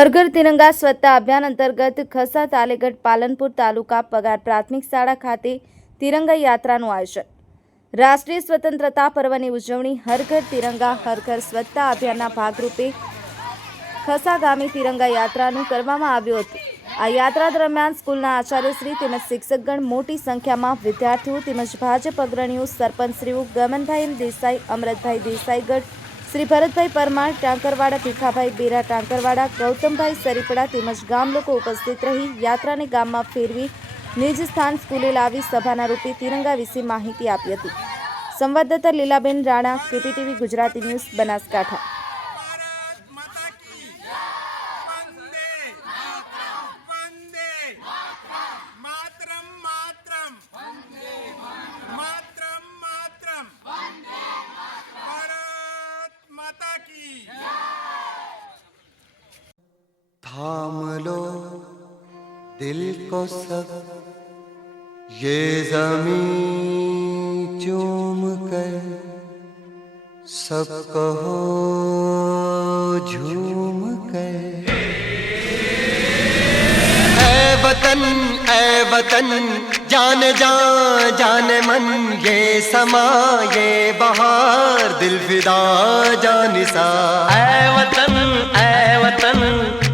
હર ઘર તિરંગા સ્વચ્છતા અભિયાન અંતર્ગત ખસા, તાલેગઢ, પાલનપુર તાલુકા પગાર પ્રાથમિક શાળા ખાતે તિરંગા યાત્રાનું આયોજન. રાષ્ટ્રીય સ્વતંત્રતા પર્વની ઉજવણી હર ઘર તિરંગા હર ઘર સ્વચ્છતા અભિયાનના ભાગરૂપે ખસા ગામે તિરંગા યાત્રાનું કરવામાં આવ્યું હતું. આ યાત્રા દરમિયાન સ્કૂલના આચાર્યશ્રી તેમજ શિક્ષકગણ મોટી સંખ્યામાં વિદ્યાર્થીઓ તેમજ ભાજપ અગ્રણીઓ સરપંચશ્રીઓ ગમનભાઈ દેસાઈ, અમરતભાઈ દેસાઈગઢ શ્રી ભરતભાઈ પરમાર, ટાંકરવાડા, ભીખાભાઈ બેરા, ટાંકરવાડા, ગૌતમભાઈ સરીપડા તેમજ ગામ લોકો ઉપસ્થિત રહી યાત્રાને ગામમાં ફેરવી નિજ સ્થાન સ્કૂલે લાવી સભાના રૂપે તિરંગા વિશે માહિતી આપી હતી. સંવાદદાતા લીલાબેન રાણા, કેપીટીવી ગુજરાતી ન્યૂઝ બનાસકાંઠા. थाम लो दिल को सब। ये ज़मीन चूम कर सब कहो झूम कर। ऐ वतन ऐ वतन, जान जा, जान मन, ये समा, ये बहार, दिल फिदा जानिसा ऐ वतन ऐ वतन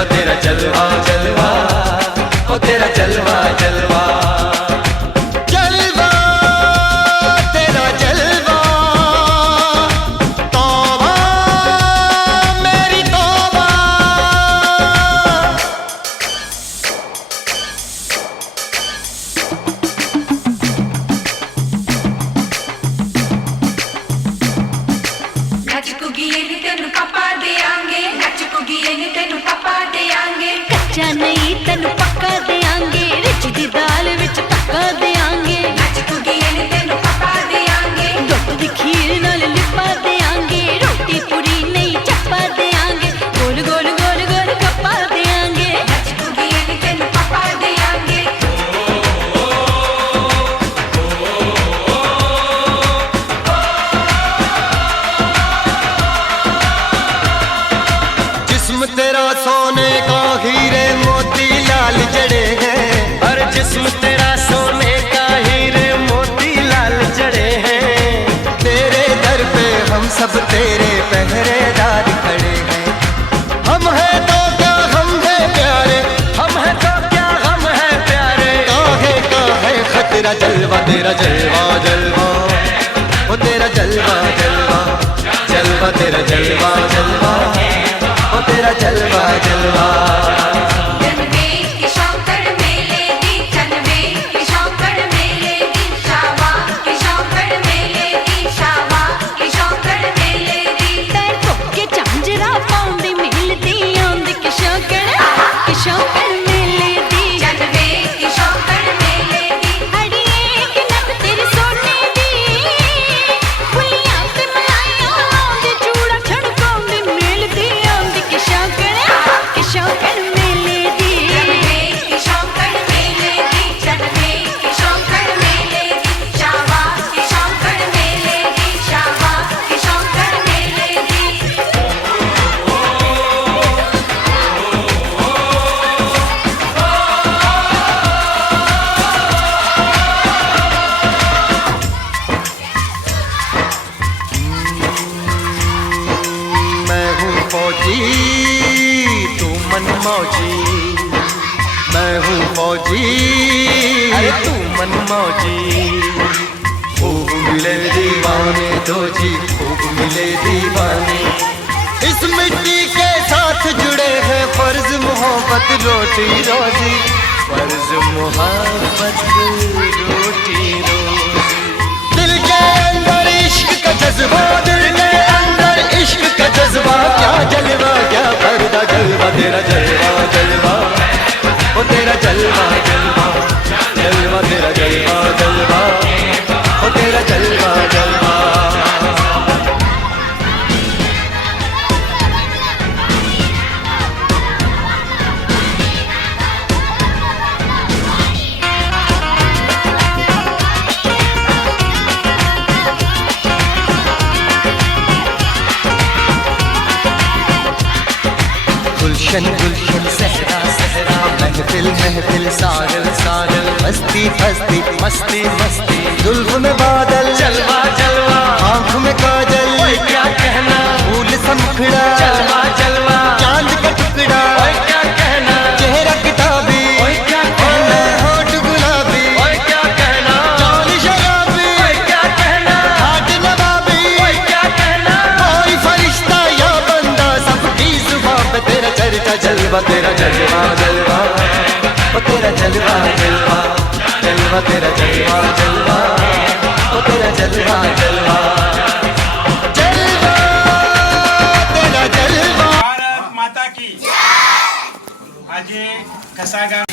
तेरा जलवा जलवा मौजी मैं हूँ फौजी। अरे तू मन मौजी खूब मिले दीवाने दो जी खूब मिले दीवाने। इस मिट्टी के साथ जुड़े हैं फ़र्ज़ मोहब्बत रोटी रोजी। फ़र्ज़ मोहब्बत रोटी रोजी। दिल के अंदर इश्क का जज्बा दिल के अंदर गुलशन गुलशन सहरा सहरा महफिल महफिल सागल सागल मस्ती मस्ती मस्ती मस्ती जुल्फ में बादल जलवा जलवा आंख में काजल ओए क्या कहना फूल सा मुखड़ा जलवा जलवा चांद જલવા તેરા જલવા જલવા ઓ તેરા જલવા જલવા જલવા તેરા જલવા જલવા ઓ તેરા જલવા જલવા આજે ખસાગા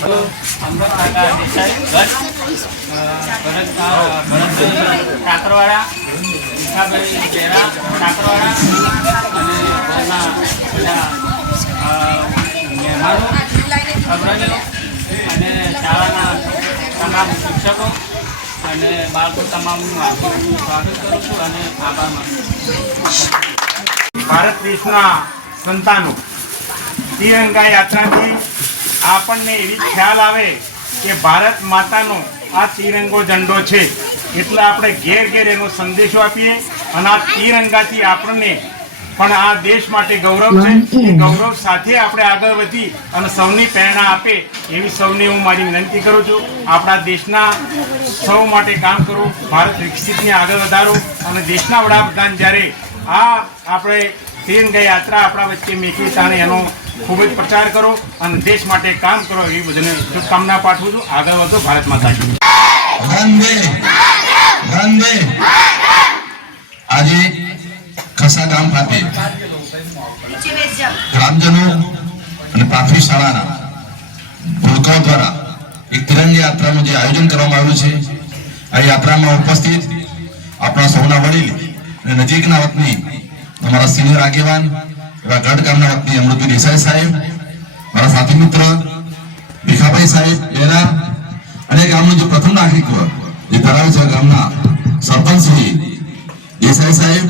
અમદાવાદ આના દેસાઈ ભરત ભરત કાકરવાડા મહેમાનો અગ્રણીઓ અને શાળાના તમામ શિક્ષકો અને બાળકો તમામનું હાર્દિક સ્વાગત કરું છું અને આભાર માનું ભારત દેશના સંતાનો, તિરંગા યાત્રાથી આપણને એવી ખ્યાલ આવે કે ભારત માતાનો આ તિરંગો ઝંડો છે. એટલે આપણે ઘેર ઘેર એનો સંદેશો આપીએ અને આ તિરંગાથી આપણને પણ આ દેશ માટે ગૌરવ છે. એ ગૌરવ સાથે આપણે આગળ વધી અને સૌની પ્રેરણા આપે એવી સૌને હું મારી વિનંતી કરું છું. આપણા દેશના સૌ માટે કામ કરો ભારત વિકસિતને આગળ વધારો અને દેશના વડાપ્રધાન જ્યારે આ આપણે તિરંગા યાત્રા આપણા વચ્ચે મેકી તાણે એનો ખૂબ જ પ્રચાર કરો અને દેશ માટે કામ કરો એવી બધાને શુભકામના પાઠવું છું. આગળ વધો ભારત માતા આજે ખસા ગામ ખાતે ગ્રામજનો અને પ્રાથમિક શાળાના ભૂલકાઓ દ્વારા એક તિરંગી યાત્રાનું જે આયોજન કરવામાં આવ્યું છે, આ યાત્રામાં ઉપસ્થિત આપણા સૌના વડીલ અને નજીકના વતની અમારા સિનિયર આગેવાન એવા ગઢ ગામના વતની અમૃતભાઈ દેસાઈ સાહેબ, મારા સાથી મિત્ર ભીખાભાઈ સાહેબ, એના અને ગામનું જે પ્રથમ નાગરિક જે ધરાવે છે ગામના સરપંચ શ્રી દેસાઈ સાહેબ.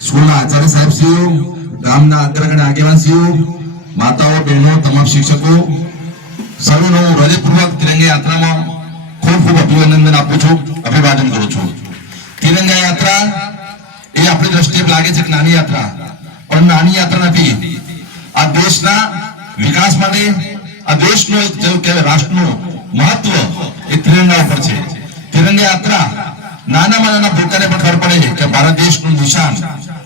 સ્કૂલના આચાર્ય સાહેબ શ્રીઓ ગામના અગ્રગણ્ય આગેવાન શ્રીઓ માતાઓ, બહેનો, તમામ શિક્ષકો, સર્વનો હું હૃદયપૂર્વક તિરંગા યાત્રામાં ખૂબ ખૂબ અભિનંદન આપું છું, અભિવાદન કરું છું. તિરંગા યાત્રા એ આપણી દ્રષ્ટિએ લાગે છે કે નાની યાત્રા, પણ નાની યાત્રા નથી. આ દેશના વિકાસ માટે, આ દેશનો એક કહેવાય રાષ્ટ્રનું મહત્વ એ તિરંગા ઉપર છે. તિરંગા યાત્રા નાનામાં નાના ભૂલકાને પણ ખબર પડે કે ભારત દેશનું નિશાન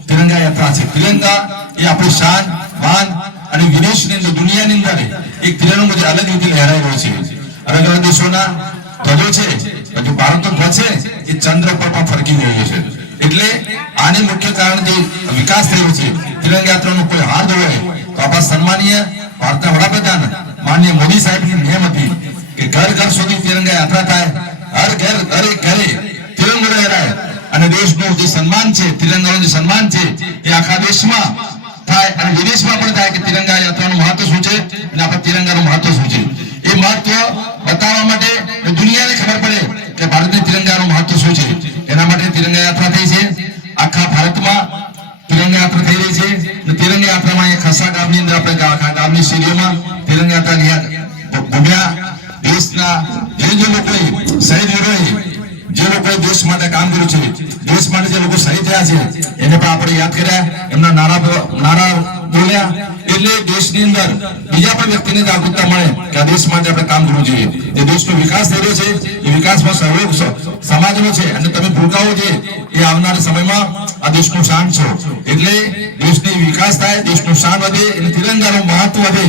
તિરંગા યાત્રા છે. તિરંગા એ આપણી શાન, માન અને વિદેશની અંદર, દુનિયાની અંદર એક તિરંગો જે અલગ રીતે લહેરાઈ રહ્યો છે. અલગ અલગ દેશોના ધ્વજો છે પછી ભારતનો ધ્વજ છે, એ ચંદ્ર પર પણ ફરકી રહ્યો છે. એટલે આને મુખ્ય કારણ જે વિકાસ થયો છે, તિરંગા યાત્રાનો કોઈ હાર હોય તો આપણા સન્માનીય ભારતના વડાપ્રધાન માન્ય મોદી સાહેબની નેમ હતી કે ઘર ઘર સુધી તિરંગા યાત્રા થાય, હર ઘર ઘરે ઘરે તિરંગો લહેરાય. અને દેશનું જે સન્માન છે, તિરંગાનું જે સન્માન છે, એ આખા દેશમાં થાય અને વિદેશમાં પણ થાય કે તિરંગા યાત્રાનું મહત્વ શું છે? અને આપણા તિરંગાનું મહત્વ શું છે? એ મહત્વ બતાવવા માટે દુનિયાને ખબર પડે કે ભારતની તિરંગાનું મહત્વ શું છે એના માટે તિરંગા યાત્રા થઈ છે આખા ભારતમાં તિરંગા યાત્રા થઈ રહી છે અને તિરંગા યાત્રામાં અહીંયા ખસા ગામની અંદર આપણે ગા- આખા ગામની શેરીઓમાં તિરંગા યાત્રા ગયા ઘૂમ્યા દેશના જે જે લોકોએ શહીદ વીરોએ જે લોકોએ દેશ માટે કામ કર્યું છે દેશ માટે જે લોકો શહીદ થયા છે. એને પણ આપણે યાદ કર્યા. એમના નારા નારા બોલ્યા. એટલે દેશની અંદર બીજા પણ વ્યક્તિને જાગૃતતા મળે કે આ દેશ માટે આપણે કામ કરવું જોઈએ. જે દેશનો વિકાસ થઈ રહ્યો છે, એ વિકાસમાં સર્વે સમાજનો છે. અને તમે ભૂલકાઓ છે એ આવનારા સમયમાં આ દેશનું શાન છો. એટલે દેશની વિકાસ થાય, દેશનું શાન વધે અને તિરંગાનું મહત્વ વધે,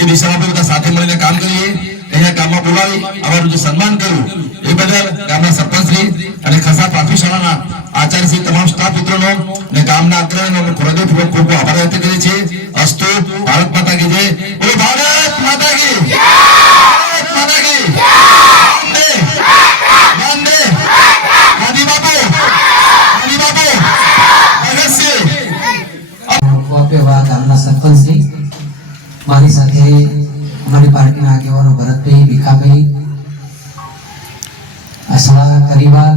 એ દિશામાં બધા સાથે મળીને કામ કરીએ. અહીંયા ગામમાં બોલાવી અમારું જે સન્માન કર્યું, એ બદલ ગામના સરપંચશ્રી અને ખસા પ્રાથમિક શાળાના આચાર્યશ્રી તમામ સ્ટાફ મિત્રોનો અને ગામના અગ્રણીનો હૃદયપૂર્વક ખૂબ ખૂબ આભાર વ્યક્ત કરીએ છીએ. અસ્તુ ભારત માતા કી જય. બોલો ભારત માતા કી ભારત માતા કી મારી સાથે અમારી પાર્ટીના આગેવાનો ભરતભાઈ ભીખાભાઈ આશા કરીવા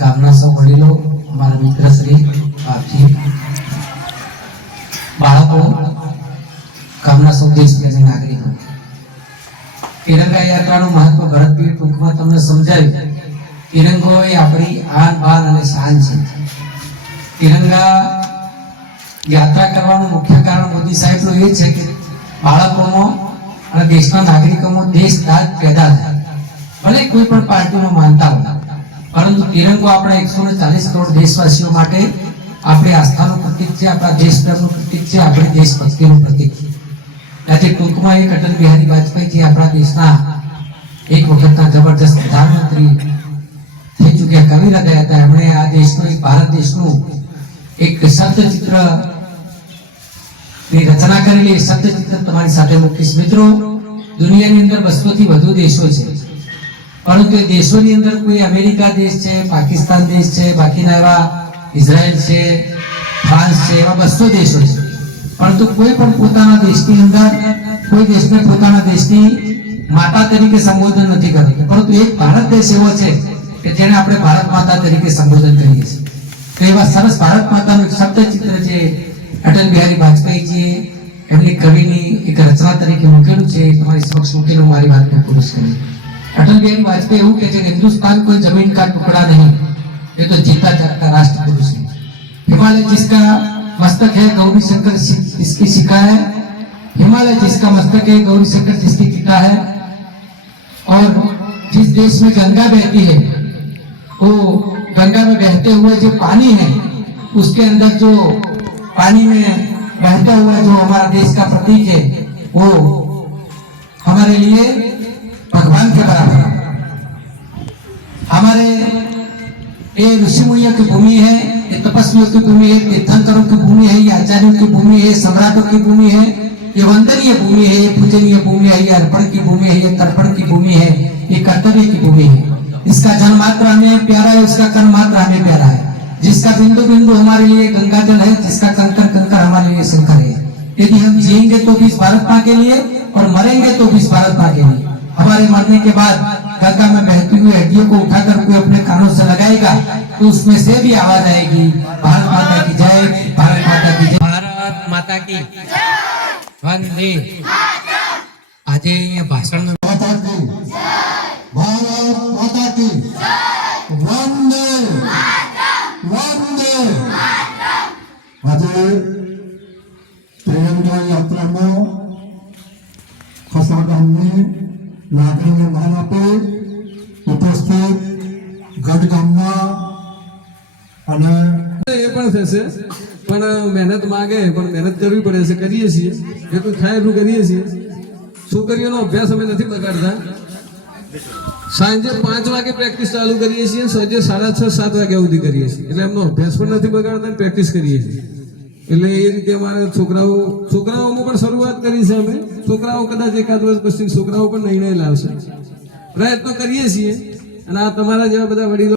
ગામના સૌ વડીલો અમારા મિત્રશ્રી આપજી બાળકો, ગામના સૌ દેશપ્રેમી નાગરિકો. તિરંગા યાત્રાનું મહત્વ ભરતભાઈ ટૂંકમાં તમને સમજાવ્યું તિરંગો એ આપણી આન, બાન અને શાન છે. તિરંગા યાત્રા કરવાનું મુખ્ય કારણ મોદી સાહેબનું એ છે કે બાળકોમાં અને દેશના નાગરિકોમાં દેશ દાદ પેદા થાય. ભલે કોઈ પણ પાર્ટીમાં માનતા હોય. પરંતુ તિરંગો આપણા એકસો ને ચાલીસ કરોડ દેશવાસીઓ માટે આપણી આસ્થાનું પ્રતીક છે, આપણા દેશપ્રેમનું પ્રતિક છે, આપણી દેશભક્તિનું પ્રતીક છે. આજે ટૂંકમાં એક અટલ બિહારી વાજપેયીજી આપણા દેશના એક વખતના જબરજસ્ત પ્રધાનમંત્રી થઈ ચૂક્યા. કવિ હૃદય હતા. એમણે આ દેશનું એક ભારત દેશનું એક શબ્દ ચિત્રની રચના કરેલી. એ શબ્દ ચિત્ર તમારી સાથે મૂકીશ. મિત્રો, દુનિયાની અંદર બસો થી વધુ દેશો છે. પરંતુ દેશોની અંદર કોઈ અમેરિકા દેશ છે, પાકિસ્તાન દેશ છે, બાકીના એવા ઇઝરાયલ છે, ફ્રાન્સ છે, એવા બસો દેશો છે. પરંતુ કોઈ પણ પોતાના દેશની અંદર, કોઈ દેશને પોતાના દેશની માતા તરીકે સંબોધન નથી કરતું. પરંતુ એક ભારત દેશ એવો છે કે જેને આપણે ભારત માતા તરીકે સંબોધન કરીએ છીએ. તો એવા સરસ ભારત માતાનું એક શબ્દ ચિત્ર છે, અટલ બિહારી વાજપેયીજીએ એમની કવિની એક રચના તરીકે મૂકેલું છે. તમારી સમક્ષ મૂકીને મારી વાતને પુરુષ કરી अटल बिहारी वाजपेयी એવું कहते हिंदुस्तान कोई ज़मीन का टुकड़ा नहीं ये तो जीता जाता राष्ट्र पुरुष है हिमालय जिसका मस्तक है गौरी शंकर जिसकी शिका है हिमालय जिसका मस्तक है गौरी शंकर जिसकी टिका है और जिस देश में गंगा बहती है वो गंगा में बहते हुए जो पानी है उसके अंदर जो पानी में बहता हुआ जो हमारा देश का प्रतीक है वो हमारे लिए भगवान के बराबर। हमारे ये ऋषि मुनियों की भूमि है, ये तपस्वियों की भूमि है तीर्थंकरों की भूमि है, ये आचार्यों की भूमि है, सम्राटों की भूमि है, ये वंदनीय भूमि है, ये पूजनीय भूमि है, ये अर्पण की भूमि है, ये तर्पण की भूमि है, ये कर्तव्य की भूमि है। इसका जन मात्र हमें प्यारा है, उसका कर्म मात्र हमें प्यारा है। जिसका बिंदु बिंदु हमारे लिए गंगा जल है, जिसका कंकर कंकर हमारे लिए शंकर है। यदि हम जिएँगे तो भी इस भारत माँ के लिए और मरेंगे तो भी इस भारत माँ के लिए। हमारे मरने के बाद गंगा में बहती हुई हड्डियों को उठाकर कोई अपने कानों से लगाएगा तो उसमें से भी आवाज आएगी भारत माता की जय भारत माता की जय ભારત માતા કી વંદે આજે અહીંયા ભાષણ લાગણીને માન આપે ઉપસ્થિત ગઢ ગામના અને એ પણ થશે. પણ મહેનત માગે, પણ મહેનત કરવી પડે છે, કરીએ છીએ. જેટલું થાય એટલું કરીએ છીએ. છોકરીઓનો અભ્યાસ અમે નથી બગાડતા. સાંજે પાંચ વાગે પ્રેક્ટિસ ચાલુ કરીએ છીએ સાંજે સાડા છ, સાત વાગ્યા સુધી કરીએ છીએ. એટલે એમનો અભ્યાસ પણ નથી બગાડતા અને પ્રેક્ટિસ કરીએ છીએ. એટલે એ રીતે અમારે છોકરાઓ, છોકરાઓમાં પણ શરૂઆત કરી છે અમે. છોકરાઓ કદાચ એકાદ વર્ષ પછી છોકરાઓ પણ નિર્ણય લાવશે. પ્રયત્નો કરીએ છીએ અને આ તમારા જેવા બધા વડીલો